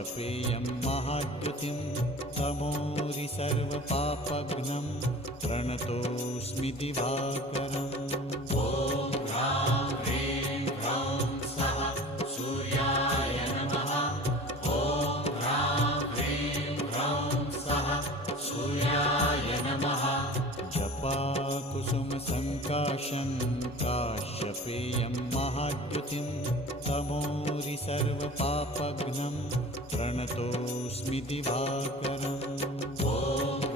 काश्यपेयं महाद्युतिं तमोरि सर्वपापघ्नं प्रणतोऽस्मि दिवाकरम्। ॐ ह्रां ह्रीं ह्रौं स्वः सूर्याय नमः। ॐ ह्रां ह्रीं ह्रौं स्वः सूर्याय नमः। जपाकुसुमसङ्काशं काश्यपेयं महाद्युतिं तमोरि सर्वपापघ्नं प्रणतोऽस्मि दिवाकरम्। ॐ